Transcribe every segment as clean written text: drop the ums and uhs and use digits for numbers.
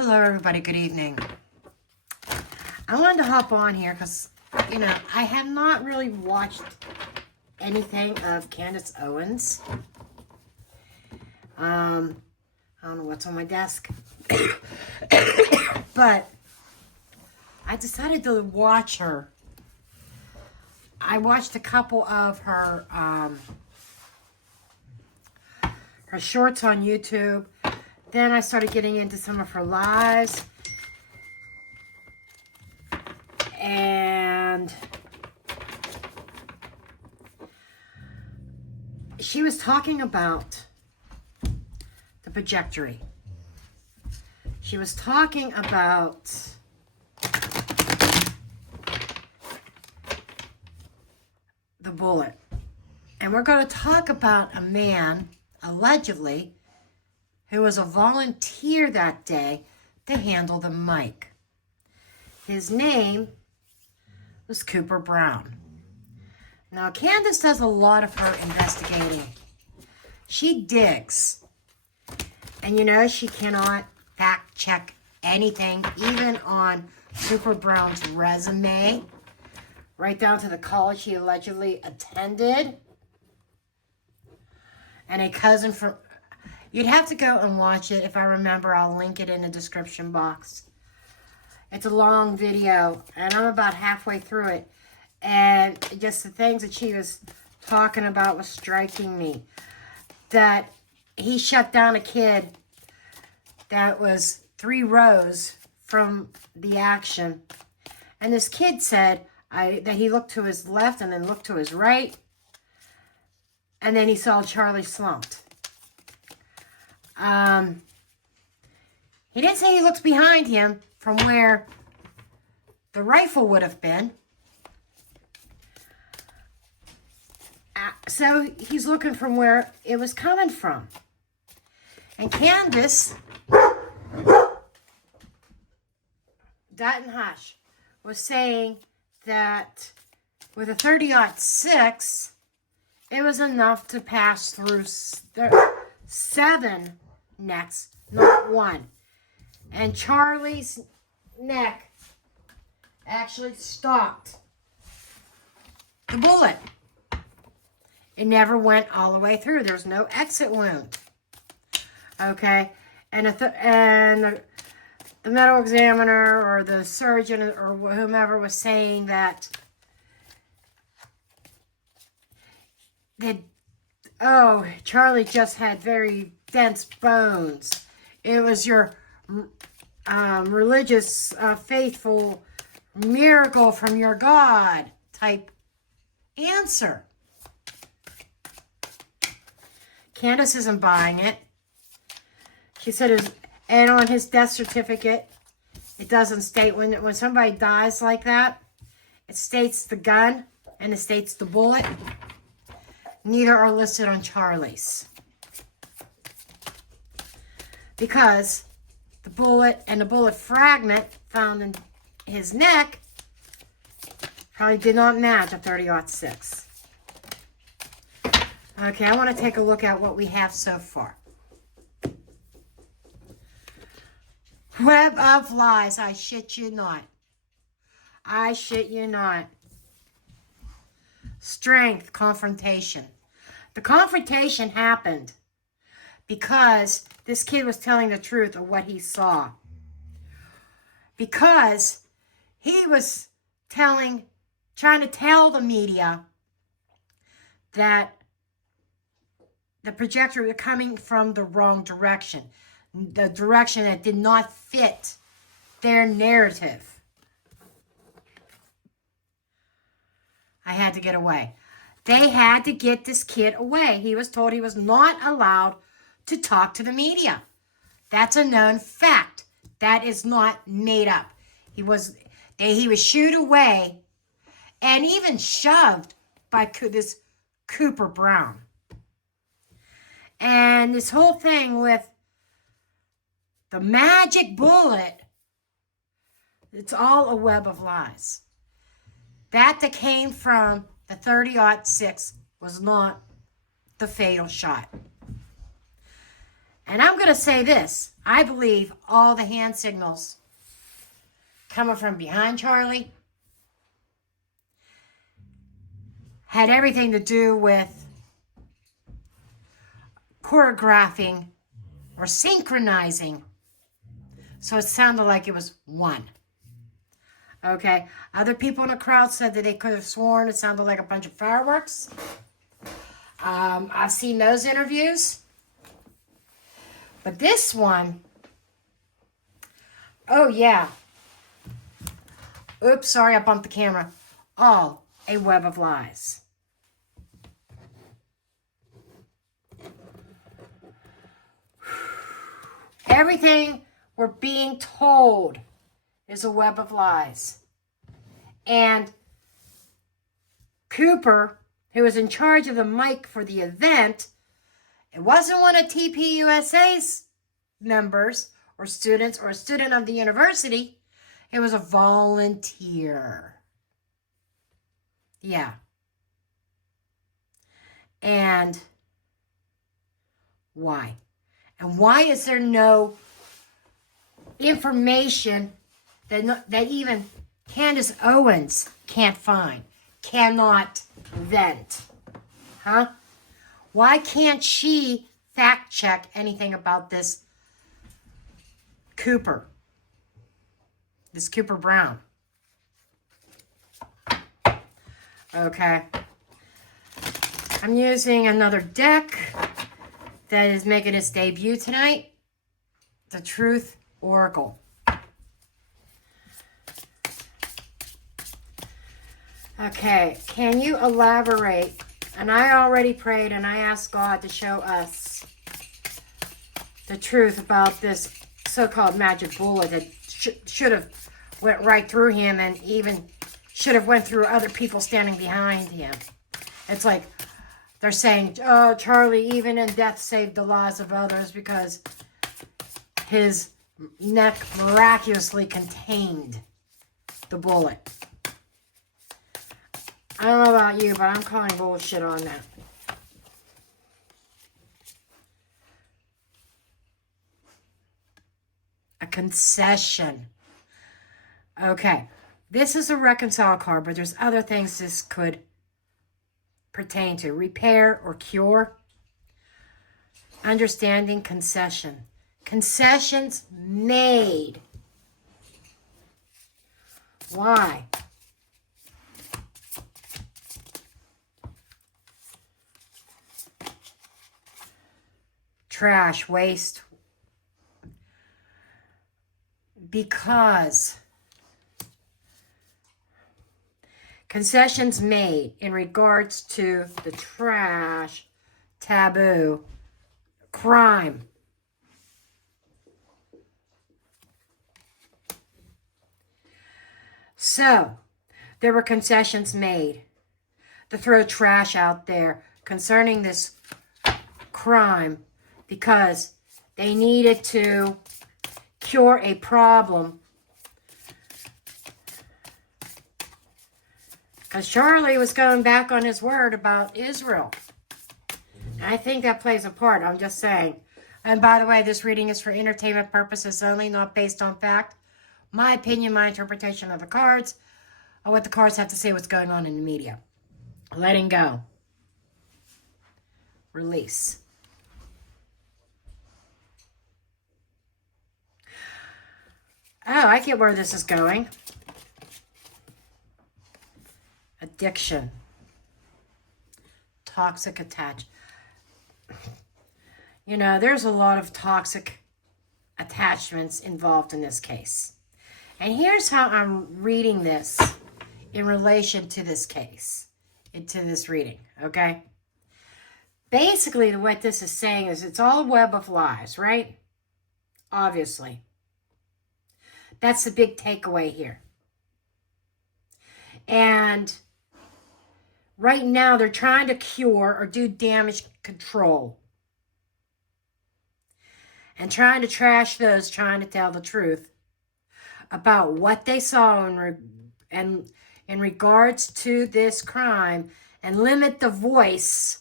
Hello, everybody. Good evening. I wanted to hop on here because, I have not really watched anything of Candace Owens. I don't know what's on my desk. But I decided to watch her. I watched a couple of her shorts on YouTube. Then I started getting into some of her lives. And she was talking about the trajectory. She was talking about the bullet. And we're going to talk about a man, allegedly, who was a volunteer that day to handle the mic. His name was Cooper Brown. Now, Candace does a lot of her investigating. She digs. And she cannot fact check anything, even on Cooper Brown's resume, right down to the college he allegedly attended. And a cousin from... You'd have to go and watch it. If I remember, I'll link it in the description box. It's a long video, and I'm about halfway through it. And just the things that she was talking about was striking me. That he shut down a kid that was 3 rows from the action. And this kid said that he looked to his left and then looked to his right. And then he saw Charlie slumped. He didn't say he looked behind him from where the rifle would have been. So he's looking from where it was coming from. And Candace, Dutton Hush, was saying that with a 30-06, it was enough to pass through 7 necks, not 1. And Charlie's neck actually stopped the bullet. It never went all the way through. There's no exit wound. Okay? And the medical examiner or the surgeon or whomever was saying that Charlie just had very dense bones. It was your religious, faithful miracle from your God type answer. Candace isn't buying it. She said, and on his death certificate, it doesn't state when somebody dies like that, it states the gun and it states the bullet. Neither are listed on Charlie's. Because the bullet and the bullet fragment found in his neck probably did not match a 30-06. Okay, I want to take a look at what we have so far. Web of lies, I shit you not. I shit you not. Strength, confrontation. The confrontation happened because this kid was telling the truth of what he saw. Because he was trying to tell the media that the projector was coming from the wrong direction. The direction that did not fit their narrative. I had to get away. They had to get this kid away. He was told he was not allowed to talk to the media. That's a known fact. That is not made up. He was shooed away and even shoved by this Cooper Brown. And this whole thing with the magic bullet, it's all a web of lies. That came from the 30-06 was not the fatal shot. And I'm going to say this. I believe all the hand signals coming from behind Charlie had everything to do with choreographing or synchronizing. So it sounded like it was one. Okay. Other people in the crowd said that they could have sworn it sounded like a bunch of fireworks. I've seen those interviews. But this one, oh yeah. Oops, sorry, I bumped the camera. All a web of lies. Everything we're being told is a web of lies. And Cooper, who was in charge of the mic for the event, it wasn't one of TPUSA's members or students or a student of the university. It was a volunteer. Yeah. And why? And why is there no information that even Candace Owens can't find, cannot vent? Huh? Why can't she fact check anything about this Cooper Brown? Okay. I'm using another deck that is making its debut tonight. The Truth Oracle. Okay, can you elaborate? And I already prayed and I asked God to show us the truth about this so-called magic bullet that should have went right through him and even should have went through other people standing behind him. It's like they're saying, oh, Charlie, even in death, saved the lives of others because his neck miraculously contained the bullet. I don't know about you, but I'm calling bullshit on that. A concession. Okay. This is a reconcile card, but there's other things this could pertain to. Repair or cure. Understanding, concession. Concessions made. Why? Trash, waste. Because concessions made in regards to the trash, taboo, crime. So, there were concessions made to throw trash out there concerning this crime because they needed to cure a problem. Because Charlie was going back on his word about Israel. And I think that plays a part. I'm just saying. And by the way, this reading is for entertainment purposes only, not based on fact. My opinion, my interpretation of the cards, or what the cards have to say, what's going on in the media. Letting go. Release. Oh, I get where this is going. Addiction. Toxic attachment. You know, there's a lot of toxic attachments involved in this case. And here's how I'm reading this in relation to this case, into this reading, okay? Basically, what this is saying is it's all a web of lies, right? Obviously. That's the big takeaway here. And right now, they're trying to cure or do damage control. And trying to trash those trying to tell the truth about what they saw and in regards to this crime and limit the voice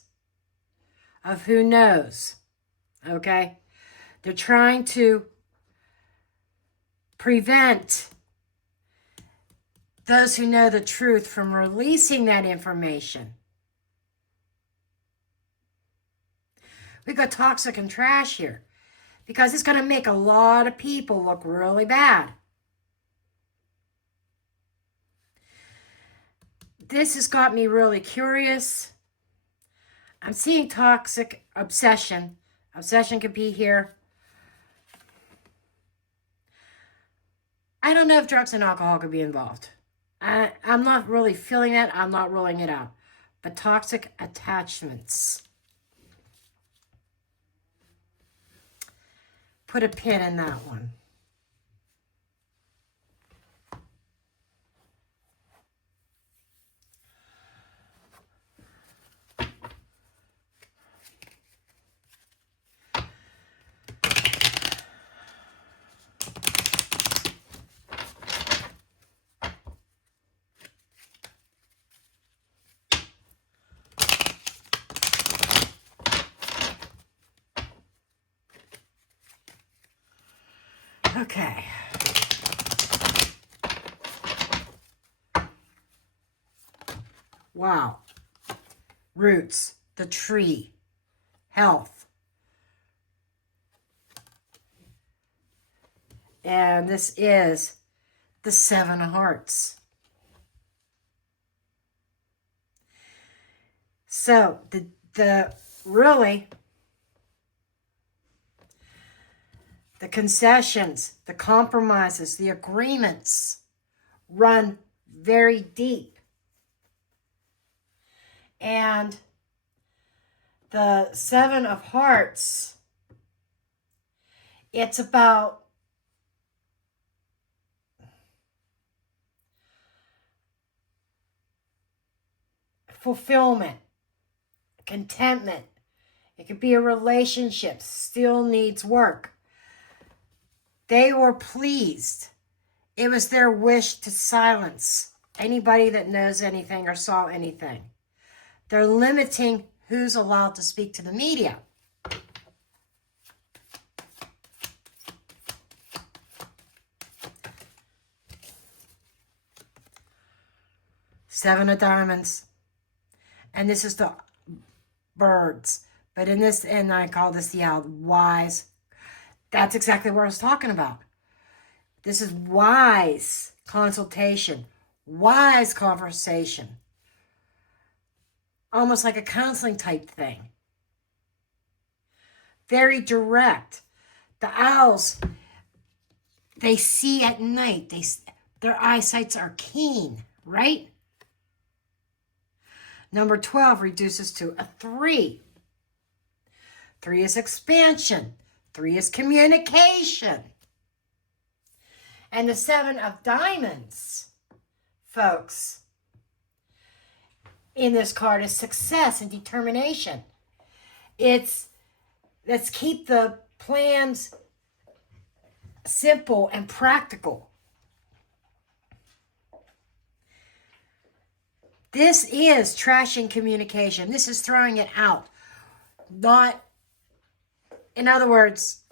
of who knows. Okay? They're trying to prevent those who know the truth from releasing that information. We got toxic and trash here because it's going to make a lot of people look really bad. This has got me really curious. I'm seeing toxic obsession. Obsession could be here. I don't know if drugs and alcohol could be involved. I'm not really feeling that. I'm not ruling it out. But toxic attachments. Put a pin in that one. Okay. Wow. Roots, the tree, health. And this is the 7 of Hearts. So the really the concessions, the compromises, the agreements run very deep. And the 7 of Hearts, it's about fulfillment, contentment. It could be a relationship, still needs work. They were pleased. It was their wish to silence anybody that knows anything or saw anything. They're limiting who's allowed to speak to the media. Seven of Diamonds. And this is the birds. But in this, and I call this the owl, wise. That's exactly what I was talking about. This is wise consultation, wise conversation. Almost like a counseling type thing. Very direct. The owls, they see at night. Their eyesights are keen, right? Number 12 reduces to a 3. 3 is expansion. 3 is communication. And the 7 of Diamonds, folks, in this card is success and determination. It's, let's keep the plans simple and practical. This is trashing communication. This is throwing it out. Not, in other words,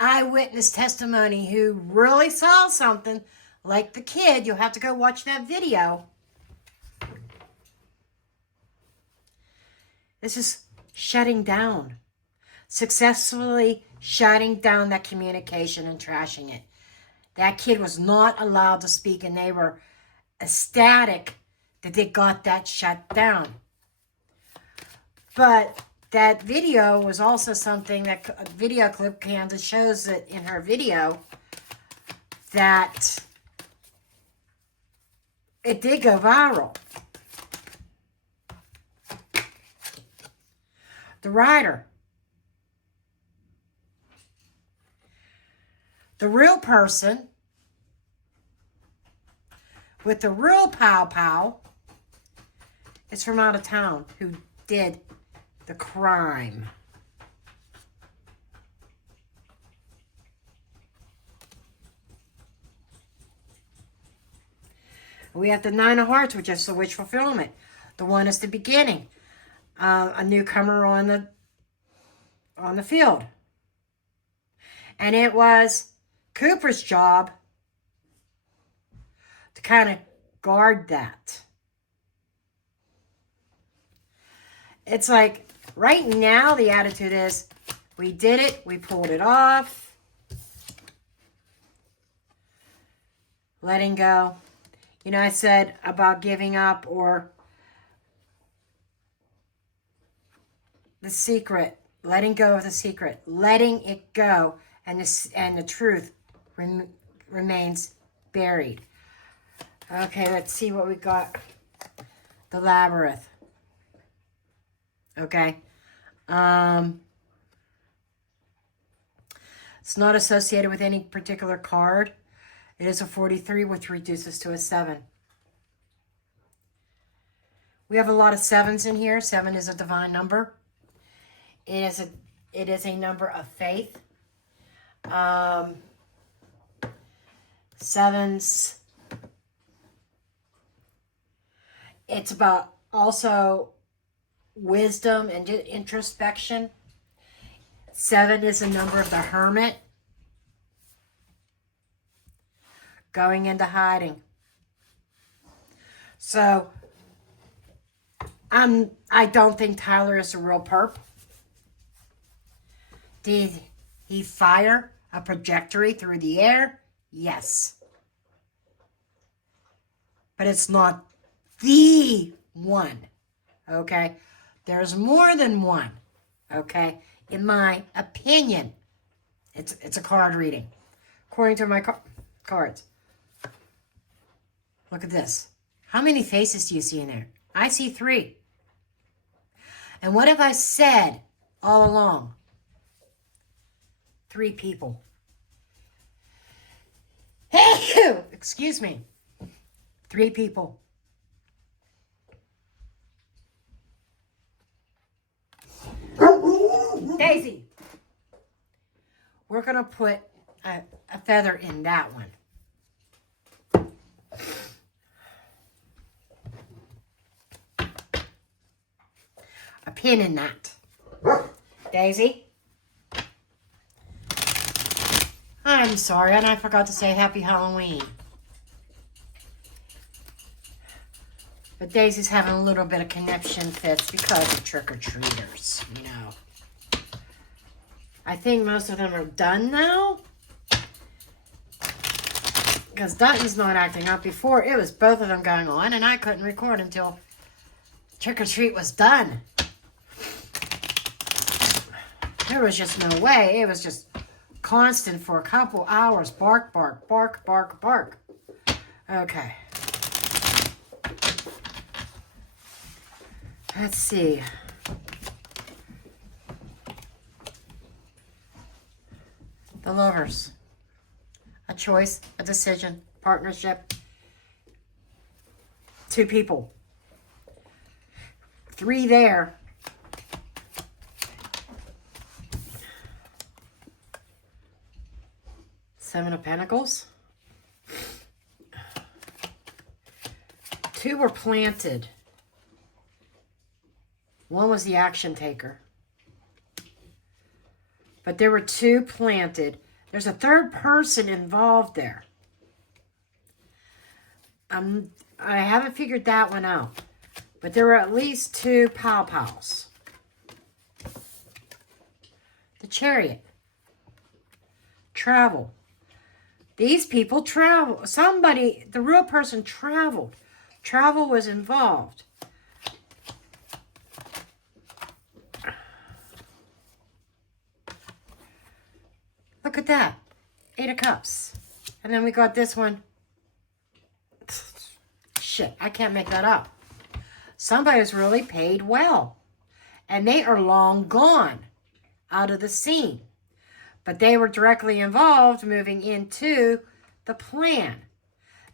eyewitness testimony who really saw something, like the kid. You'll have to go watch that video. This is shutting down. Successfully shutting down that communication and trashing it. That kid was not allowed to speak, and they were ecstatic that they got that shut down. But that video was also something that a video clip, Candace shows it in her video, that it did go viral. The Rider. The real person with the real pow is from out of town who did the crime. We have the 9 of Hearts, which is the wish fulfillment. The 1 is the beginning. A newcomer on the field. And it was Cooper's job to kind of guard that. It's like right now the attitude is, we did it, we pulled it off. Letting go. You know, I said about giving up or the secret, letting go of the secret, letting it go, and the truth remains buried. Okay, let's see what we got. The labyrinth. Okay. It's not associated with any particular card. It is a 43, which reduces to a 7. We have a lot of 7s in here. 7 is a divine number. It is a number of faith. 7s. It's about also wisdom and introspection. 7 is a number of the hermit. Going into hiding. So, I don't think Tyler is a real perp. Did he fire a trajectory through the air? Yes. But it's not the one. Okay? There's more than one. Okay? In my opinion. It's a card reading. According to my cards. Look at this. How many faces do you see in there? I see 3. And what have I said all along? 3 people. Excuse me. 3 people. Daisy. We're going to put a feather in that one. A pin in that. Daisy. I'm sorry, and I forgot to say Happy Halloween. But Daisy's having a little bit of conniption fits because of trick-or-treaters, you know. I think most of them are done now. Because Dutton's not acting up. Before, it was both of them going on, and I couldn't record until trick-or-treat was done. There was just no way. It was just constant for a couple hours. Bark, bark, bark, bark, bark. Okay. Let's see. The Lovers. A choice, a decision, partnership. 2 people. 3 there. Seven of Pentacles. 2 were planted. 1 was the action taker. But there were 2 planted. There's a 3rd person involved there. I haven't figured that one out. But there were at least 2 pow-pows. The Chariot. Travel. These people travel. Somebody, the real person traveled. Travel was involved. Look at that. 8 of Cups. And then we got this one. Shit, I can't make that up. Somebody's really paid well. And they are long gone out of the scene. But they were directly involved moving into the plan.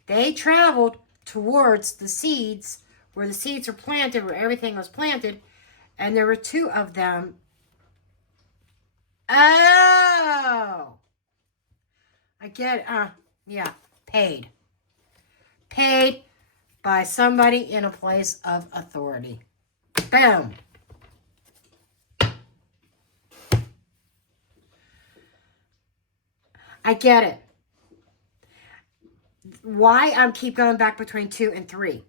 They traveled towards the seeds, where the seeds were planted, where everything was planted. And there were 2 of them. Oh! I get, yeah, paid. Paid by somebody in a place of authority. Boom. I get it. Why I keep going back between 2 and 3?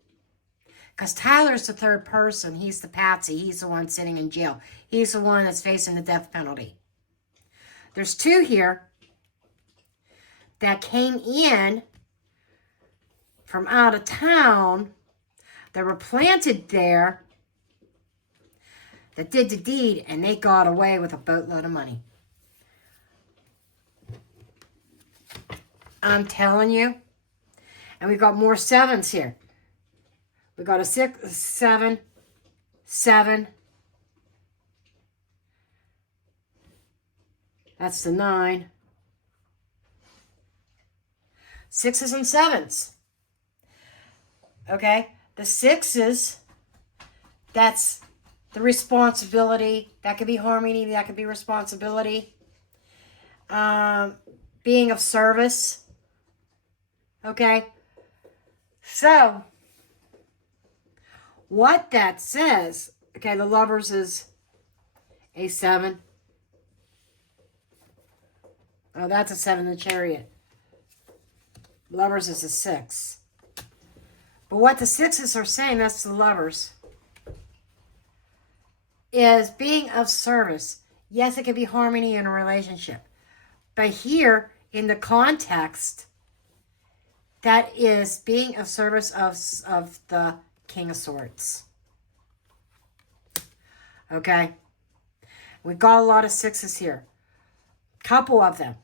Because Tyler's the third person. He's the patsy. He's the one sitting in jail. He's the one that's facing the death penalty. There's 2 here that came in from out of town that were planted there that did the deed, and they got away with a boatload of money. I'm telling you. And we got more 7s here. We got a 6, 7, 7. That's the 9. 6s and 7s. Okay? The 6s, that's the responsibility. That could be harmony. That could be responsibility. Being of service. Okay? So, what that says, okay, the Lovers is a 7. Oh, that's a 7 in the Chariot. Lovers is a 6. But what the 6s are saying, that's the Lovers, is being of service. Yes, it can be harmony in a relationship. But here, in the context, that is being of service of the King of Swords. Okay? We've got a lot of 6s here. Couple of them.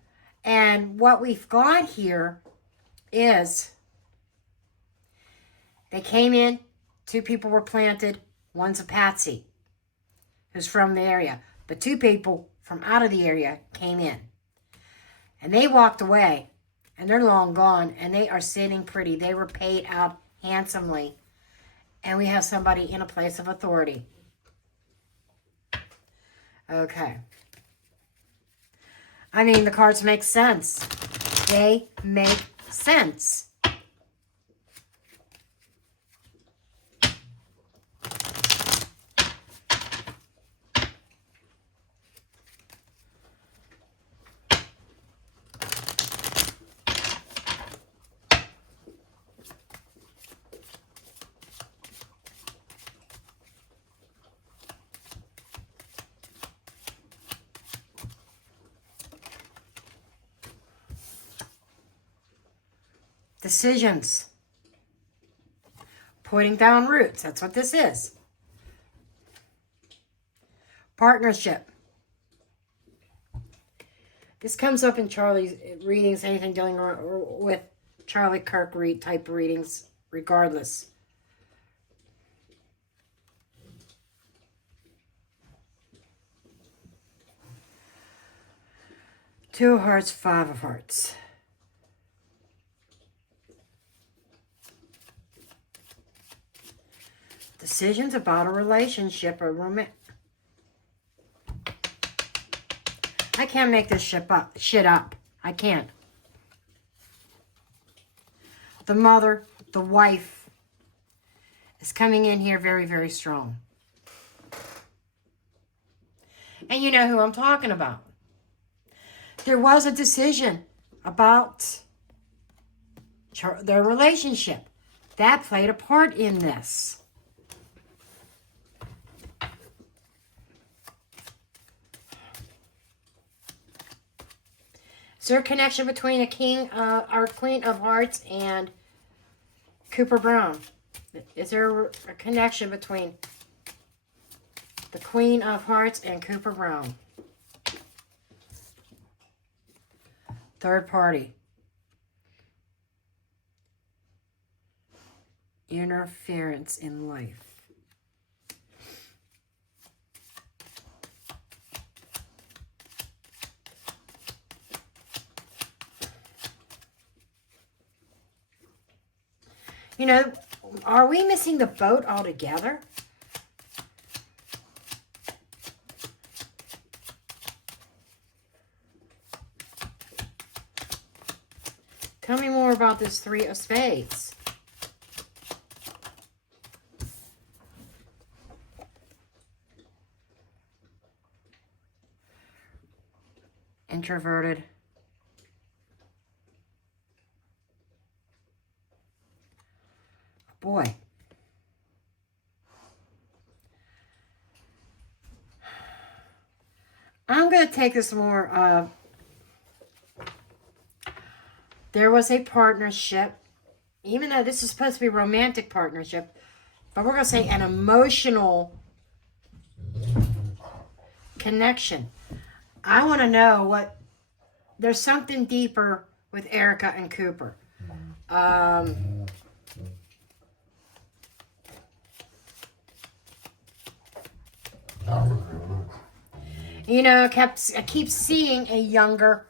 And what we've got here is they came in, 2 people were planted, one's a patsy who's from the area. But 2 people from out of the area came in. And they walked away, and they're long gone, and they are sitting pretty. They were paid out handsomely. And we have somebody in a place of authority. Okay. I mean, the cards make sense. They make sense. Decisions. Putting down roots. That's what this is. Partnership. This comes up in Charlie's readings, anything dealing with Charlie KIRK type readings, regardless. Two of Hearts, 5 of Hearts. Decisions about a relationship or romance. I can't make this shit up. I can't. The mother, the wife, is coming in here very, very strong. And you know who I'm talking about. There was a decision about their relationship. That played a part in this. Is there a connection between a king, or Queen of Hearts and Cooper Brown? Is there a connection between the Queen of Hearts and Cooper Brown? Third party. Interference in life. You know, are we missing the boat altogether? Tell me more about this 3 of Spades. Introverted. boy. I'm going to take this more of, there was a partnership, even though this is supposed to be a romantic partnership, but we're going to say an emotional connection. I want to know what, there's something deeper with Erica and Cooper. You know, I keep seeing a younger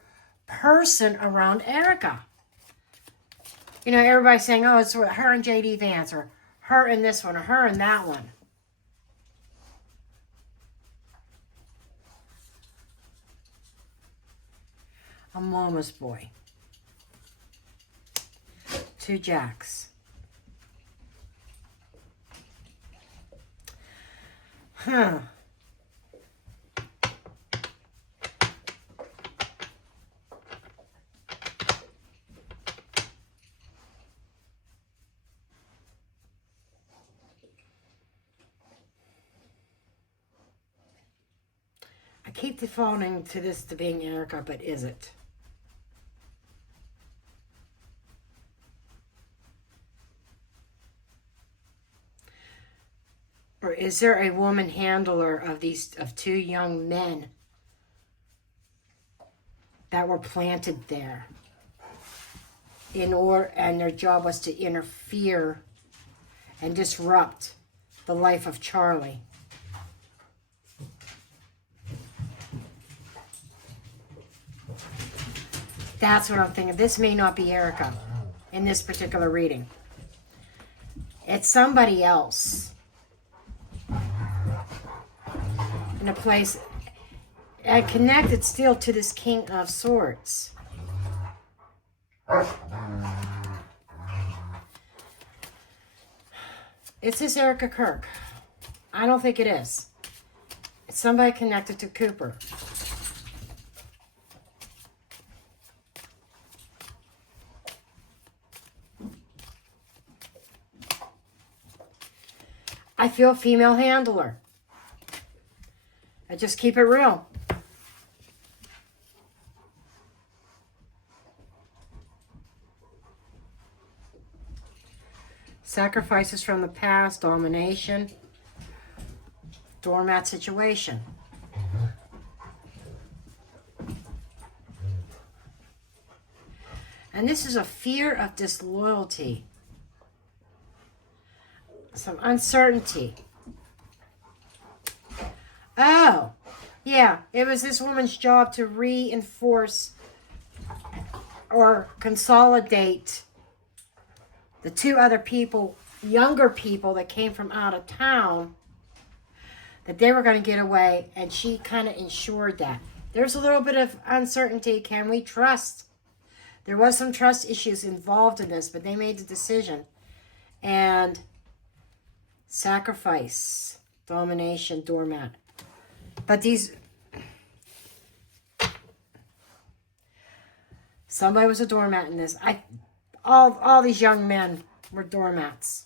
person around Erica. You know, everybody's saying, oh, it's her and J.D. Vance, or her and this one, or her and that one. A mama's boy. 2 jacks. Huh. I keep defaulting to this to being Erica, but is it? Or is there a woman handler of 2 young men that were planted there and their job was to interfere and disrupt the life of Charlie? That's what I'm thinking. This may not be Erica in this particular reading. It's somebody else in a place and connected still to this King of Swords. Is this Erica KIRK? I don't think it is. It's somebody connected to Cooper. I feel female handler. I just keep it real. Sacrifices from the past, domination, doormat situation. And this is a fear of disloyalty. Some uncertainty. Oh, yeah, it was this woman's job to reinforce or consolidate the 2 other people, younger people that came from out of town, that they were going to get away, and she kind of ensured that. There's a little bit of uncertainty. Can we trust? There was some trust issues involved in this, but they made the decision. And sacrifice, domination, doormat. But somebody was a doormat in this. All these young men were doormats.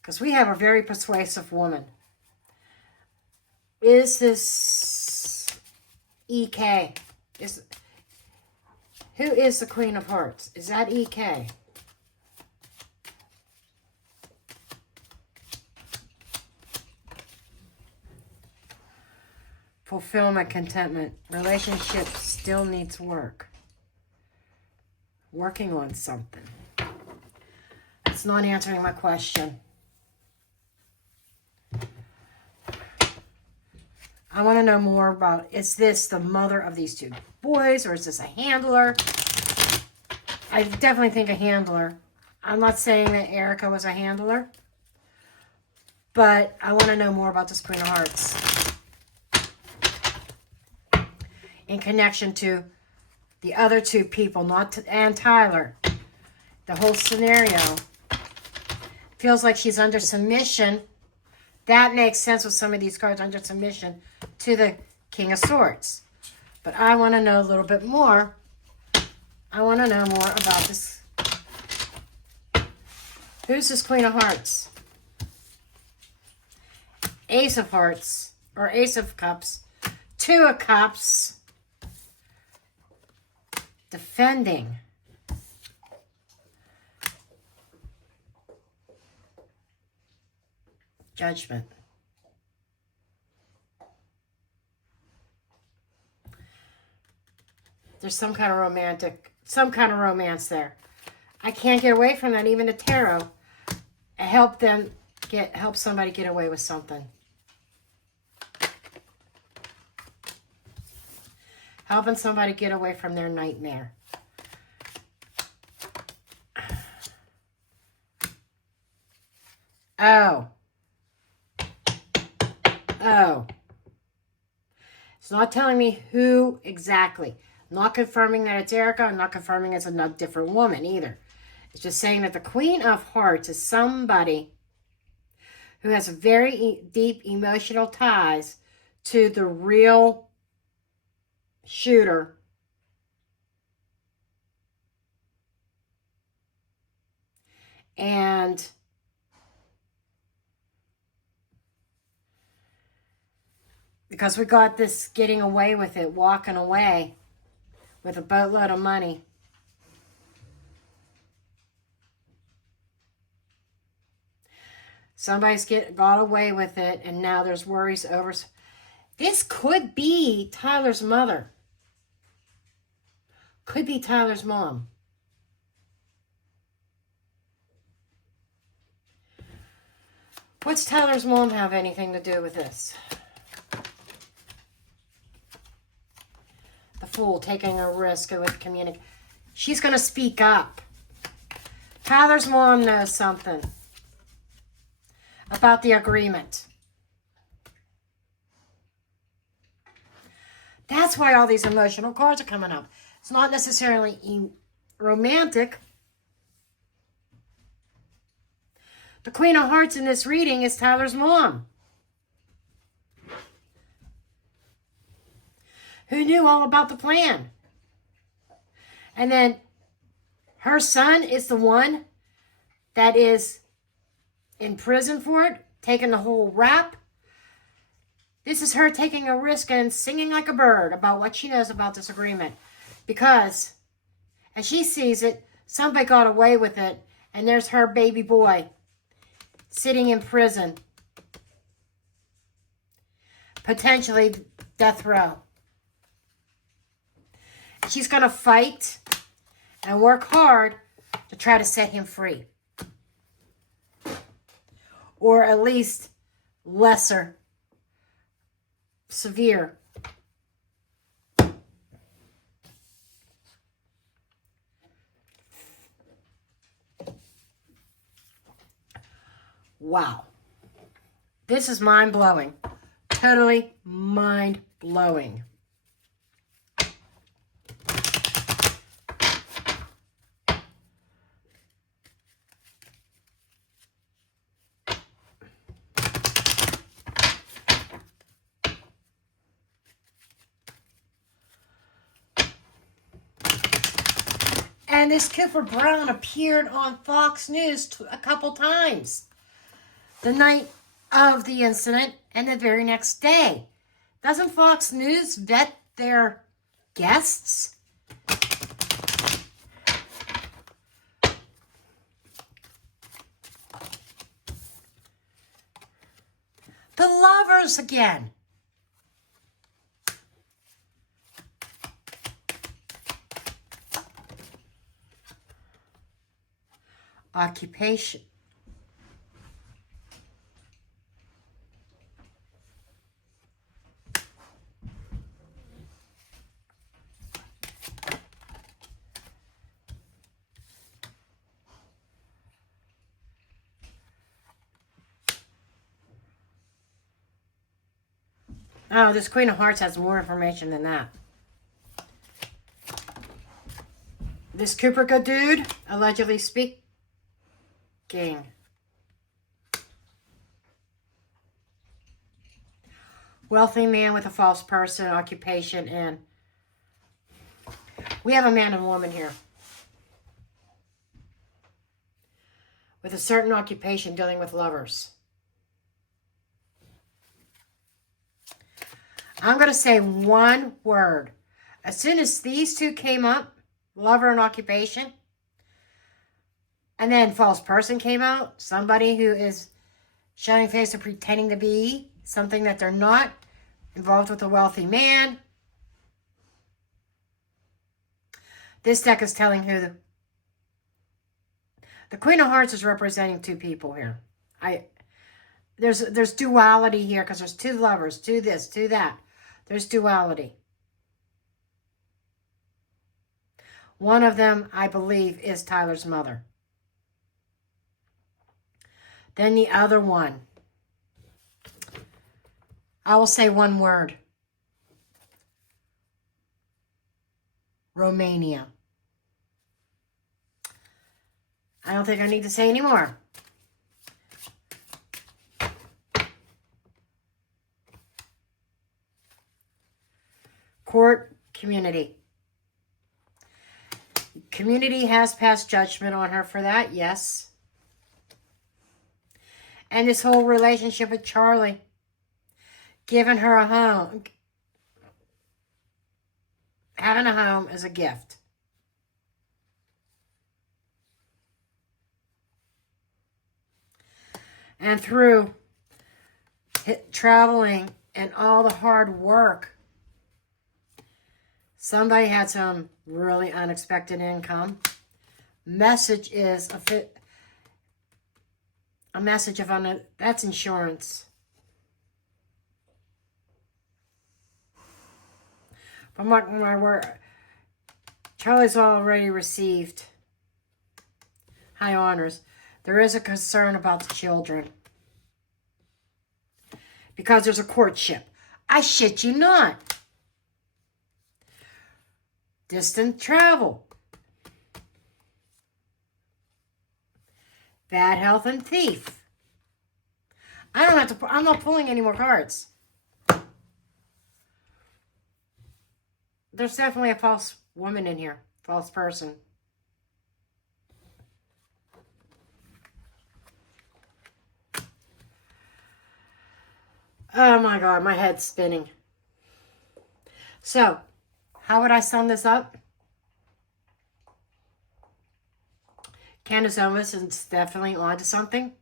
Because we have a very persuasive woman. Is this EK? Who is the Queen of Hearts? Is that EK? Fulfillment, contentment. Relationship still needs work. Working on something. It's not answering my question. I want to know more about, is this the mother of these 2 boys, or is this a handler? I definitely think a handler. I'm not saying that Erica was a handler, but I want to know more about this Queen of Hearts in connection to the other 2 people, and Tyler. The whole scenario feels like she's under submission. That makes sense with some of these cards, under submission to the King of Swords. But I want to know a little bit more. I want to know more about this Who's this Queen of Hearts? Ace of Hearts, or Ace of Cups. Two of Cups. Defending. Judgment. There's some kind of romance there. I can't get away from that. Even the tarot help somebody get away with something. Helping somebody get away from their nightmare. Oh. It's not telling me who exactly. I'm not confirming that it's Erica. I'm not confirming it's a different woman either. It's just saying that the Queen of Hearts is somebody who has very deep emotional ties to the real shooter. And because we got this getting away with it, walking away with a boatload of money. Somebody's got away with it, and now there's worries over. This could be Tyler's mother. Could be Tyler's mom. What's Tyler's mom have anything to do with this? The Fool, taking a risk with communication. She's going to speak up. Tyler's mom knows something about the agreement. That's why all these emotional cards are coming up. It's not necessarily romantic. The Queen of Hearts in this reading is Tyler's mom, who knew all about the plan. And then her son is the one that is in prison for it, taking the whole rap. This is her taking a risk and singing like a bird about what she knows about this agreement. Because, as she sees it, somebody got away with it, and there's her baby boy sitting in prison. Potentially death row. She's going to fight and work hard to try to set him free. Or at least lesser, severe. Wow. This is mind-blowing. Totally mind-blowing. And this Cooper Brown appeared on Fox News a couple times. The night of the incident and the very next day. Doesn't Fox News vet their guests? The lovers again. Occupation. Oh, this Queen of Hearts has more information than that. This Cooper good dude, allegedly speaking. Wealthy man with a false person, occupation, and we have a man and woman here. with a certain occupation dealing with lovers. I'm going to say one word. As soon as these two came up, lover and occupation, and then false person came out, somebody who is showing face or pretending to be something that they're not, involved with a wealthy man. This deck is telling who the Queen of Hearts is representing two people here. There's duality here because there's two lovers, two this, two that. There's duality. One of them, I believe, is Tyler's mother. Then the other one, I will say one word. Romania. I don't think I need to say any more. Court, community. Community has passed judgment on her for that, yes. And this whole relationship with Charlie, giving her a home, having a home is a gift. And through traveling and all the hard work, somebody had some really unexpected income. Message is a message of that's insurance. From what my word, Charlie's already received high honors. There is a concern about the children because there's a courtship. I shit you not. Distant travel. Bad health and thief. I'm not pulling any more cards. There's definitely a false woman in here. False person. Oh my God, my head's spinning. So, how would I sum this up? Candace Owens is definitely onto something.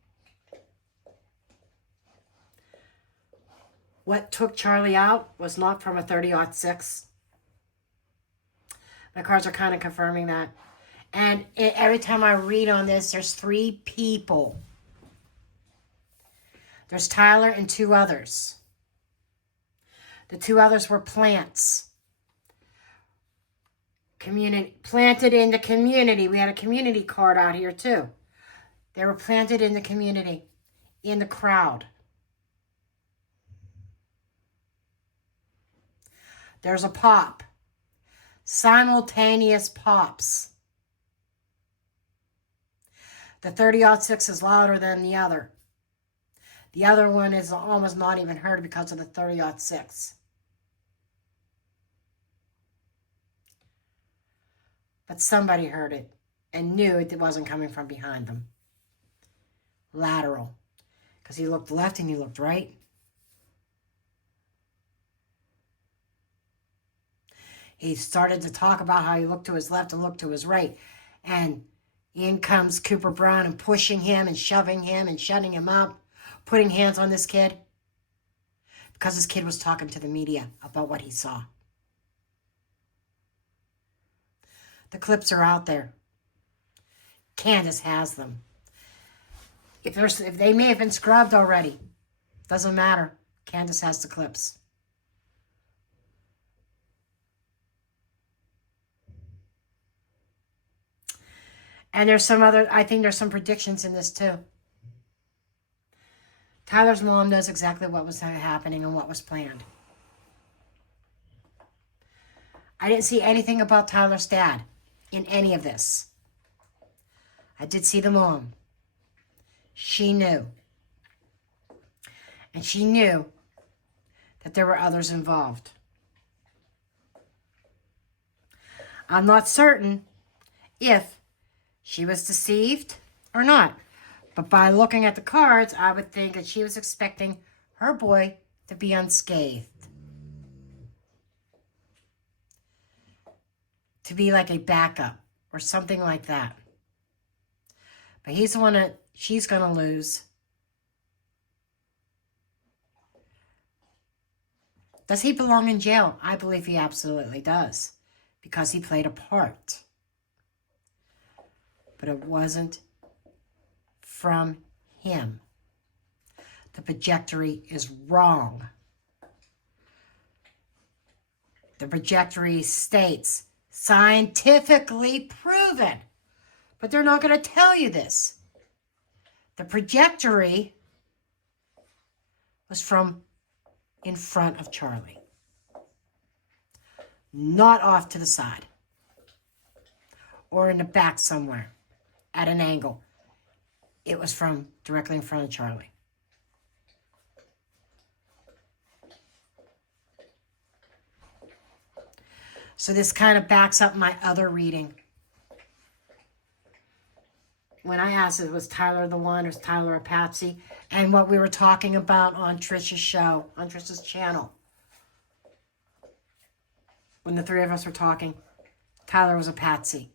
What took Charlie out was not from a 30-06. My cards are kind of confirming that. And every time I read on this, there's three people. There's Tyler and two others. The two others were plants. Planted in the community. We had a community card out here too. They were planted in the community, in the crowd. There's a pop. Simultaneous pops. The 30-06 is louder than the other. The other one is almost not even heard because of the 30-06. But somebody heard it and knew it wasn't coming from behind them. Lateral. Because he looked left and he looked right. He started to talk about how he looked to his left and looked to his right. And in comes Cooper Brown and pushing him and shoving him and shutting him up. Putting hands on this kid. Because this kid was talking to the media about what he saw. The clips are out there. Candace has them. If they may have been scrubbed already. Doesn't matter. Candace has the clips. And there's some other, I think there's some predictions in this too. Tyler's mom knows exactly what was happening and what was planned. I didn't see anything about Tyler's dad in any of this. I did see the mom. She knew. And she knew that there were others involved. I'm not certain if she was deceived or not. But by looking at the cards, I would think that she was expecting her boy to be unscathed. To be like a backup or something like that. But he's the one that she's going to lose. Does he belong in jail? I believe he absolutely does. Because he played a part. But it wasn't from him. The trajectory is wrong. The trajectory states, scientifically proven. But they're not going to tell you this. The trajectory was from in front of Charlie. Not off to the side. Or in the back somewhere. At an angle. It was from directly in front of Charlie. So this kind of backs up my other reading. When I asked if it was Tyler the one or was Tyler a patsy, and what we were talking about on Trisha's show, on Trisha's channel. When the three of us were talking, Tyler was a patsy.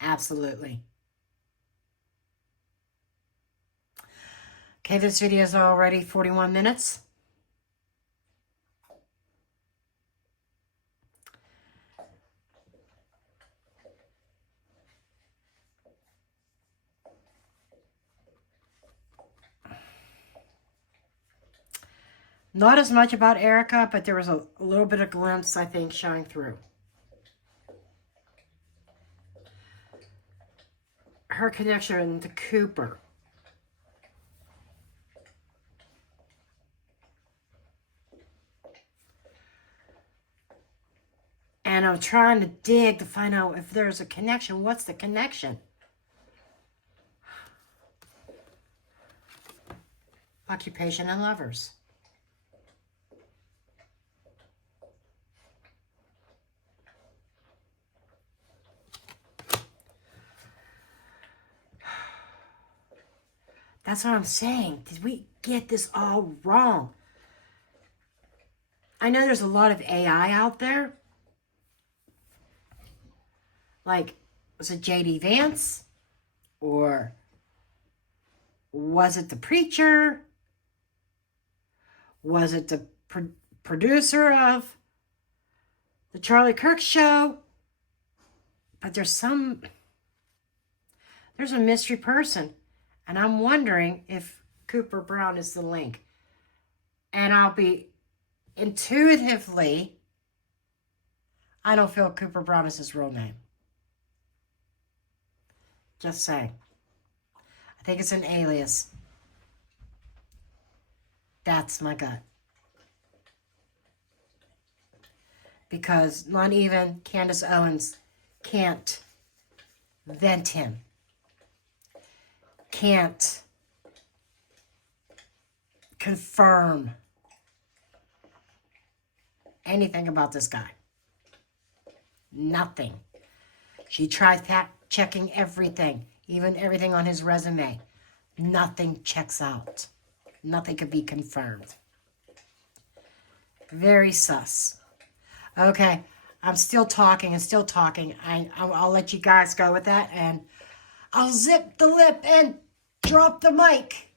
Absolutely. Okay, this video is already 41 minutes. Not as much about Erica, but there was a little bit of glimpse, I think, showing through. Her connection to Cooper. And I'm trying to dig to find out if there's a connection. What's the connection? Occupation and lovers. That's what I'm saying. Did we get this all wrong? I know there's a lot of AI out there. Like, was it J.D. Vance? Or was it the preacher? Was it the producer of the Charlie Kirk show? But there's a mystery person. And I'm wondering if Cooper Brown is the link. And I'll be intuitively, I don't feel Cooper Brown is his real name. Just saying. I think it's an alias. That's my gut. Because not even Candace Owens can't vent him. Can't confirm anything about this guy. Nothing. She tried checking everything, even everything on his resume. Nothing checks out. Nothing could be confirmed. Very sus. Okay, I'm still talking and still talking. I'll let you guys go with that, and I'll zip the lip and drop the mic.